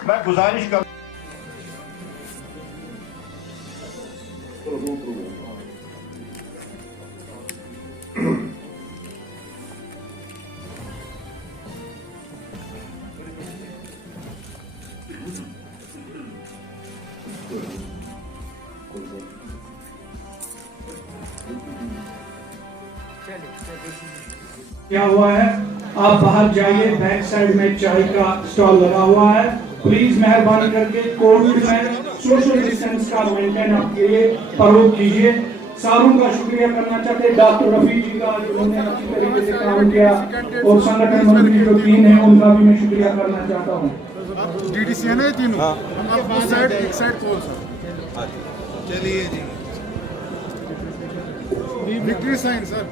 मैं गुजारिश कर क्या हुआ है, आप बाहर जाइए, बैक साइड में चाय का स्टॉल लगा हुआ है। प्लीज मेहरबानी करके कोविड में सोशल डिस्टेंस का मेंटेन आप ये फरोग कीजिए। सारों का शुक्रिया करना चाहते हैं, डॉक्टर रफी जी का जिन्होंने अच्छी तरीके से काम किया, और संगठन मंत्री जो टीम है उनका भी मैं शुक्रिया करना चाहता हूँ। डीडीसी है ना तीनों, एक साइड कॉल सर। चलिए जी, विक्ट्री साइन सर।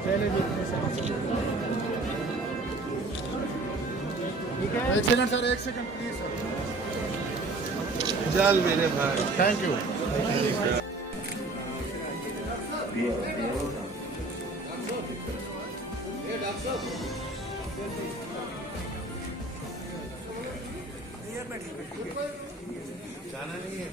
एक सेकंड सर, एक सेकंड प्लीज सर। जल मेरे भाई, थैंक यू। जाना नहीं है।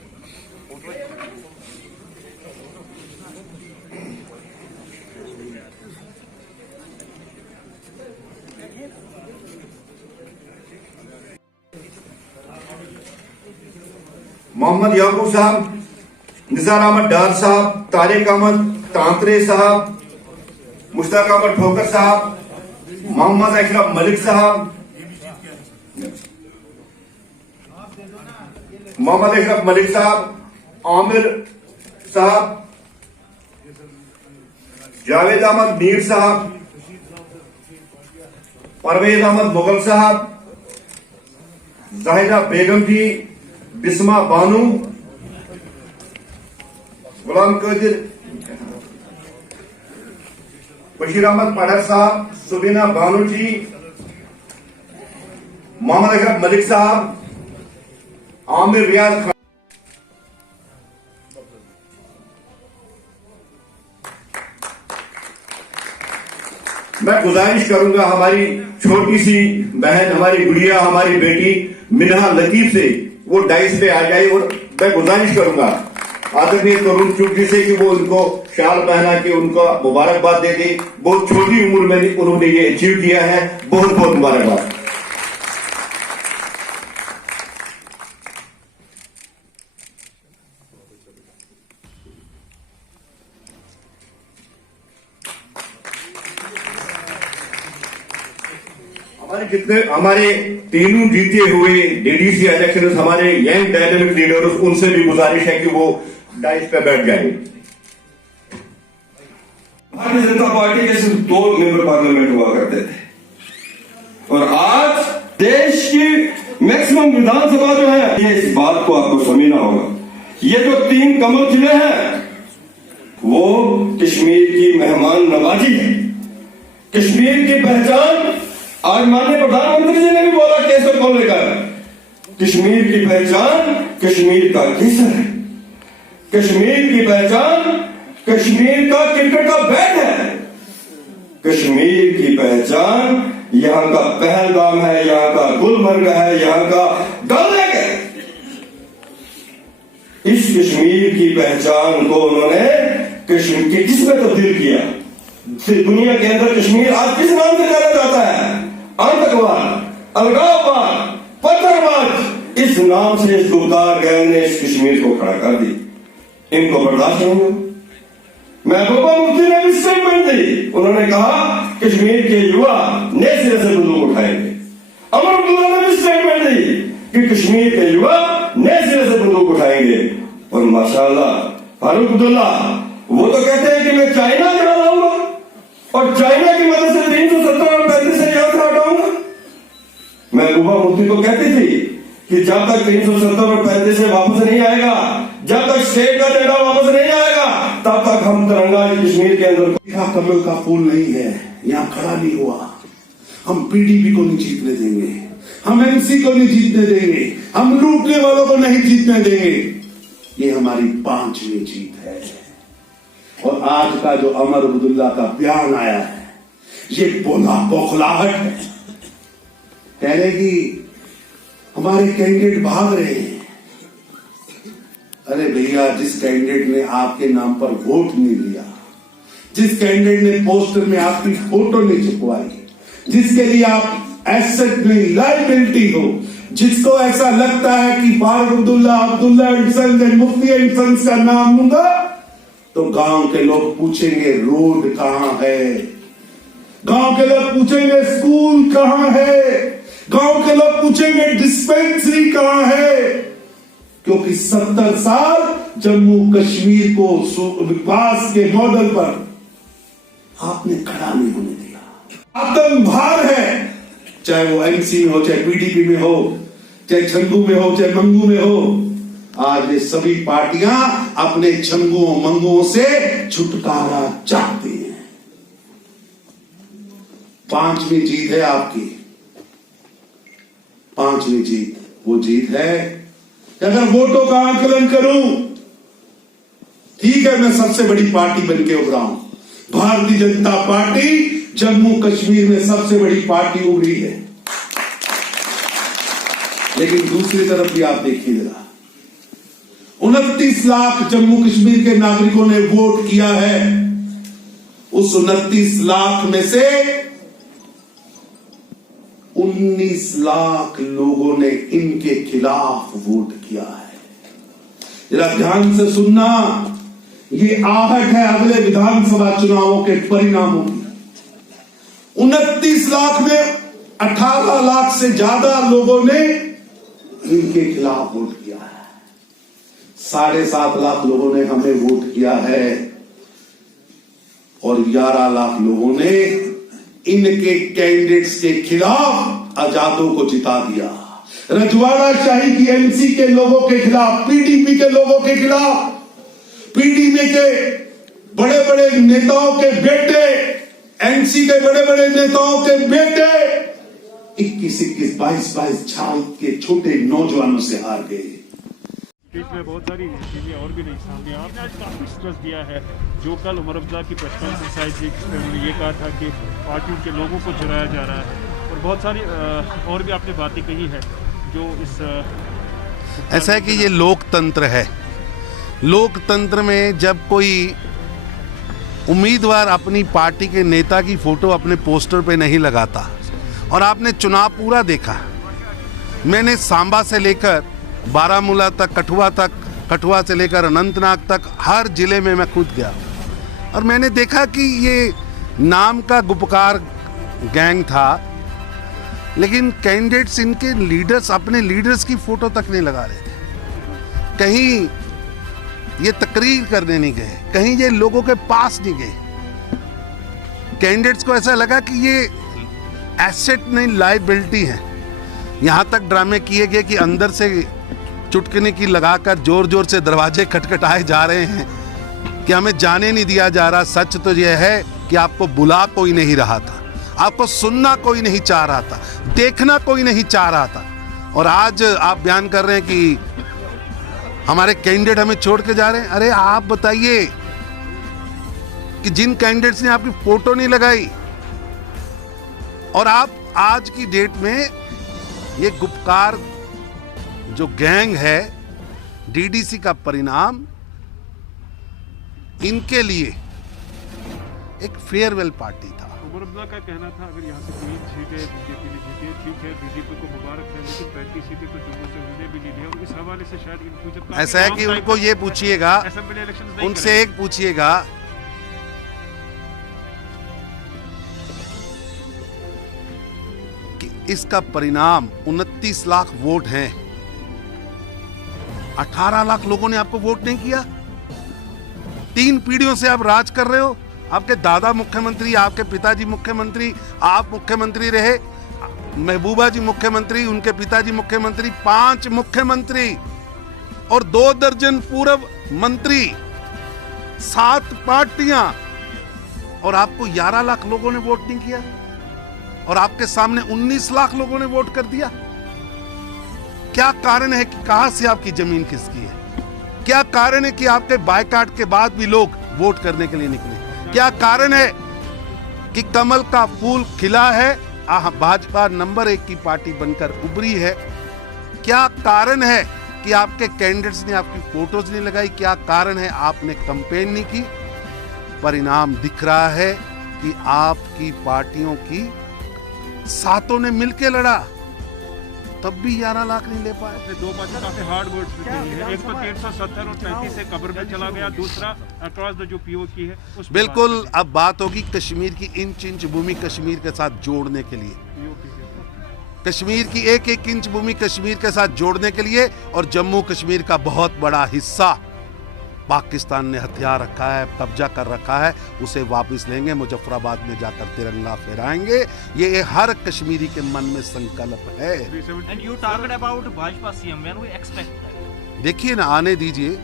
मोहम्मद याकूब साहब, निज़ार अहमद डार साहब, तारिक अहमद तांतरे साहब, मुश्ताक अहमद ठोकर साहब, मोहम्मद अशरफ मलिक साहब, मोहम्मद अशरफ मलिक साहब, आमिर साहब, जावेद अहमद मीर साहब, परवेज अहमद मुगल साहब, जाहिदा बेगम जी, बिस्मा बानू, गुलाम कदीर, बशीर अहमद पढ़र साहब, सुबीना बानू जी, मोहम्मद अशरफ मलिक साहब, आमिर रियाज खान। मैं गुजारिश करूंगा हमारी छोटी सी बहन, हमारी गुड़िया, हमारी बेटी मिनहा लतीफ से वो डाइस पे आ जाए, और मैं गुजारिश करूंगा आदरणीय तरुण चुग जी से कि वो उनको शाल पहना के उनको मुबारकबाद दे दे। बहुत छोटी उम्र में उन्होंने ये अचीव किया है, बहुत बहुत मुबारकबाद। हमारे तीनों जीते हुए डीडीसी इलेक्शन हमारे यंग डायनेमिक लीडर्स, उनसे भी गुजारिश है कि वो डाइस पे बैठ जाए। भारतीय जनता पार्टी के सिर्फ 2 मेंबर पार्लियामेंट हुआ करते थे, और आज देश की मैक्सिमम विधानसभा जो है, ये इस बात को आपको समझना होगा। ये जो 3 कमल खिले हैं वो कश्मीर की मेहमान नवाजी है, कश्मीर की पहचान। आज माननीय प्रधानमंत्री जी ने भी बोला केसर को लेकर, कश्मीर की पहचान कश्मीर का केसर है, कश्मीर की पहचान कश्मीर का क्रिकेट का बैट है, कश्मीर की पहचान यहाँ का पहलगाम है, यहाँ का गुलमर्ग है, यहाँ का डल लेक है। इस कश्मीर की पहचान को उन्होंने कश्मीर की किसमें तब्दील किया। दुनिया के अंदर कश्मीर आज किस नाम से जाना जाता है? आतंकवाद, अलगाववाद, पत्थरबाज, इस नाम से इस गुप्तार गैंग ने इस कश्मीर को खड़ा कर दी। इनको बर्दाश्त नहीं हो। महबूबा मुफ्ती ने भी स्टेटमेंट दी, उन्होंने कहा कश्मीर के युवा नए सिरे से बंदूक उठाएंगे। अमर अब्दुल्ला ने भी स्टेटमेंट दी कि कश्मीर के युवा नए सिरे से बंदूक उठाएंगे। और माशाअल्लाह फारूक अब्दुल्ला वो तो कहते हैं कि मैं चाइना जा लाऊंगा और चाइना की मदद से 370 और 35 से यात्रा हटाऊंगा। महबूबा मुफ्ती तो कहती थी कि जब तक 370 और 35 से वापस नहीं आएगा, जब तक स्टेट का झंडा वापस नहीं आएगा, तब तक हम तिरंगा कश्मीर के अंदर कमल का फूल नहीं है, यहाँ खड़ा नहीं हुआ। हम पीडीपी को नहीं जीतने देंगे, हम एमसी को नहीं जीतने देंगे, हम लूटने वालों को नहीं जीतने देंगे। ये हमारी 5वीं जीत है। और आज का जो अमर अब्दुल्ला का बयान आया है, ये बोला बौखलाहट है। कहने की हमारे कैंडिडेट भाग रहे हैं। अरे भैया, जिस कैंडिडेट ने आपके नाम पर वोट नहीं लिया, जिस कैंडिडेट ने पोस्टर में आपकी फोटो नहीं छपवाई, जिसके लिए आप एसेट नहीं लायबिलिटी हो, जिसको ऐसा लगता है कि Farooq Abdullah and sons and Mufti and sons का नाम लूंगा तो गांव के लोग पूछेंगे रोड कहां है, गांव के लोग पूछेंगे स्कूल कहां है, गांव के लोग पूछेंगे डिस्पेंसरी कहां है। क्योंकि 70 साल जम्मू कश्मीर को विकास के मॉडल पर आपने खड़ा नहीं होने दिया। आतंकभार है, चाहे वो एमसी में हो, चाहे पीडीपी में हो, चाहे छंगू में हो, चाहे मंगू में हो। आज ये सभी पार्टियां अपने छंगुओं मंगुओं से छुटकारा चाहती हैं। 5वीं जीत है आपकी, 5वीं जीत वो जीत है कि अगर वोटों का आकलन करूं, ठीक है, मैं सबसे बड़ी पार्टी बन के उभरा हूं। भारतीय जनता पार्टी जम्मू कश्मीर में सबसे बड़ी पार्टी उभरी है। लेकिन दूसरी तरफ भी आप देखिए जरा, 29 लाख जम्मू कश्मीर के नागरिकों ने वोट किया है। उस 29 लाख में से 19 लाख लोगों ने इनके खिलाफ वोट किया है। जरा ध्यान से सुनना, ये आहट है अगले विधानसभा चुनावों के परिणामों की। 29 लाख में 18 लाख से ज्यादा लोगों ने इनके खिलाफ वोट किया है। 7.5 लाख लोगों ने हमें वोट किया है और 11 लाख लोगों ने इनके कैंडिडेट्स के खिलाफ आजादों को जिता दिया। रजवाड़ा शाही की एमसी के लोगों के खिलाफ, पीडीपी के लोगों के खिलाफ, पीडीपी के बड़े बड़े नेताओं के बेटे, एमसी के बड़े बड़े नेताओं के बेटे 21-22 साल के छोटे नौजवानों से हार गए। में बहुत सारी चीजें और भी नहीं सामने। आपने आज काफी स्ट्रेस दिया है, जो कल उमर अब्दुल्ला की प्रेस कॉन्फ्रेंस आई थी जिसमें उन्होंने ये कहा था कि पार्टियों के लोगों को चुराया जा रहा है, और बहुत सारी और भी आपने बातें कही है जो इस ऐसा है कि ये लोकतंत्र है। लोकतंत्र में जब कोई उम्मीदवार अपनी पार्टी के नेता की फोटो अपने पोस्टर पे नहीं लगाता, और आपने चुनाव पूरा देखा, मैंने सांबा से लेकर बारामूला तक, कठुआ से लेकर अनंतनाग तक हर जिले में मैं खुद गया और मैंने देखा कि ये नाम का गुपकार गैंग था, लेकिन कैंडिडेट्स, इनके लीडर्स अपने लीडर्स की फोटो तक नहीं लगा रहे थे। कहीं ये तकरीर करने नहीं गए, कहीं ये लोगों के पास नहीं गए। कैंडिडेट्स को ऐसा लगा कि ये एसेट नहीं लायबिलिटी है। यहाँ तक ड्रामे किए गए कि अंदर से चुटकने की लगाकर जोर जोर से दरवाजे खटखटाए जा रहे हैं कि हमें जाने नहीं दिया जा रहा। सच तो यह है कि आपको बुला कोई नहीं रहा था, आपको सुनना कोई नहीं चाह रहा था, देखना कोई नहीं चाह रहा था। और आज आप बयान कर रहे हैं कि हमारे कैंडिडेट हमें छोड़ के जा रहे हैं। अरे आप बताइए कि जिन कैंडिडेट्स ने आपकी फोटो नहीं लगाई, और आप आज की डेट में ये गुपकार जो गैंग है, डीडीसी का परिणाम इनके लिए एक फेयरवेल पार्टी था। उमर अब्दुल्ला का कहना था अगर यहाँ से 3 सीटें बीजेपी ने जीती, ठीक है, बीजेपी को मुबारक है, लेकिन 35 सीटें तो जम्मू से उन्हें भी नहीं लिया। और इस हवाले से शायद इन फ्यूचर ऐसा है कि उनको ये पूछिएगा, उनसे एक पूछिएगा कि इसका परिणाम 29 लाख वोट हैं, 18 लाख लोगों ने आपको वोट नहीं किया। 3 पीढ़ियों से आप राज कर रहे हो, आपके दादा मुख्यमंत्री, आपके पिताजी मुख्यमंत्री, आप मुख्यमंत्री रहे, महबूबा जी मुख्यमंत्री, उनके पिताजी मुख्यमंत्री, 5 मुख्यमंत्री और 2 दर्जन पूर्व मंत्री, 7 पार्टियां, और आपको 11 लाख लोगों ने वोट नहीं किया, और आपके सामने 19 लाख लोगों ने वोट कर दिया। क्या कारण है कि कहां से आपकी जमीन खिसकी है? क्या कारण है कि आपके बायकाट के बाद भी लोग वोट करने के लिए निकले? क्या कारण है कि कमल का फूल खिला है, भाजपा नंबर 1 की पार्टी बनकर उभरी है, क्या कारण है कि आपके कैंडिडेट्स ने आपकी फोटोज नहीं लगाई? क्या कारण है आपने कैंपेन नहीं की? परिणाम दिख रहा है कि आपकी पार्टियों की सातों ने मिलकर लड़ा, तब भी 11 लाख नहीं ले पाए। अपने दो बातें काफी हार्ड वर्ड्स में कही है। एक तो 370 और 35 से कब्र में चला गया, दूसरा अक्रॉस द जो पीओके है उस पे बिल्कुल। बात करी। अब बात होगी कश्मीर की इंच इंच भूमि कश्मीर के साथ जोड़ने के लिए, POK के। कश्मीर की एक एक इंच भूमि कश्मीर के साथ जोड़ने के लिए, और जम्मू कश्मीर का बहुत बड़ा हिस्सा पाकिस्तान ने हथियार रखा है, कब्जा कर रखा है, उसे वापस लेंगे, मुजफ्फराबाद में जाकर तिरंगा फहराएंगे। ये हर कश्मीरी के मन में संकल्प है। And you talked about Bhajpa CM. When we expect that? देखिए ना, आने दीजिए,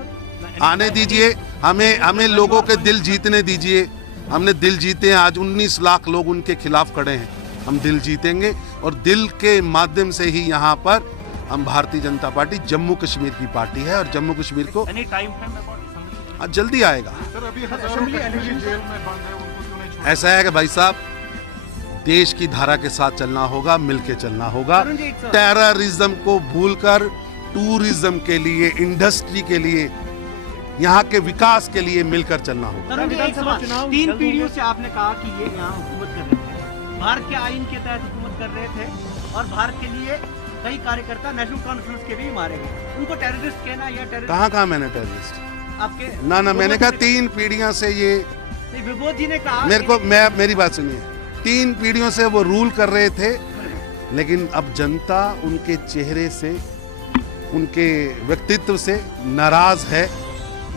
आने दीजिए, हमें लोगों के दिल जीतने दीजिए। हमने दिल जीते हैं, आज 19 लाख लोग उनके खिलाफ खड़े हैं। हम दिल जीतेंगे और दिल के माध्यम से ही यहाँ पर हम भारतीय जनता पार्टी जम्मू कश्मीर की पार्टी है, और जम्मू कश्मीर को Any time frame about assembly? आज जल्दी आएगा। सर अभी हजारों कश्मीरी जेल में बंद है, उनको क्यों नहीं छोड़ा? ऐसा है कि भाई साहब, देश की धारा के साथ चलना होगा, मिलके चलना होगा। टेररिज्म को भूलकर टूरिज्म के लिए, इंडस्ट्री के लिए, यहाँ के विकास के लिए मिलकर चलना होगा। तरुण जी, एक सवाल। 3 पीढ़ियों से आपने कहा कि ये यहाँ हुकूमत कर रहे थे, भारत के आइन के तहत हुकूमत कर रहे थे, और भारत के लिए कई कार्यकर्ता नेशनल कॉन्फ्रेंस के भी मारे गए। उनको टेररिस्ट कहना या टेररिस्ट? कहाँ मैंने टेररिस्ट? आपके ना मैंने कहा 3 पीढ़ियों से ये, विभूत जी ने कहा मेरी बात सुनिए, 3 पीढ़ियों से वो रूल कर रहे थे, लेकिन अब जनता उनके चेहरे से, उनके व्यक्तित्व से नाराज है,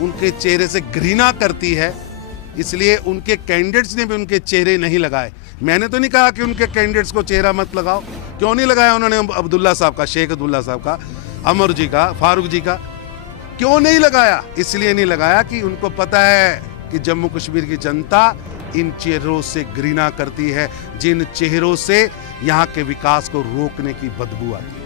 उनके चेहरे से घृणा करती है, इसलिए उनके कैंडिडेट्स ने भी उनके चेहरे नहीं लगाए। मैंने तो नहीं कहा कि उनके कैंडिडेट्स को चेहरा मत लगाओ। क्यों नहीं लगाया उन्होंने? अब्दुल्ला साहब का, शेख अब्दुल्ला साहब का, अमर जी का, फारूक जी का, क्यों नहीं लगाया? इसलिए नहीं लगाया कि उनको पता है कि जम्मू कश्मीर की जनता इन चेहरों से घृणा करती है, जिन चेहरों से यहाँ के विकास को रोकने की बदबू आती है।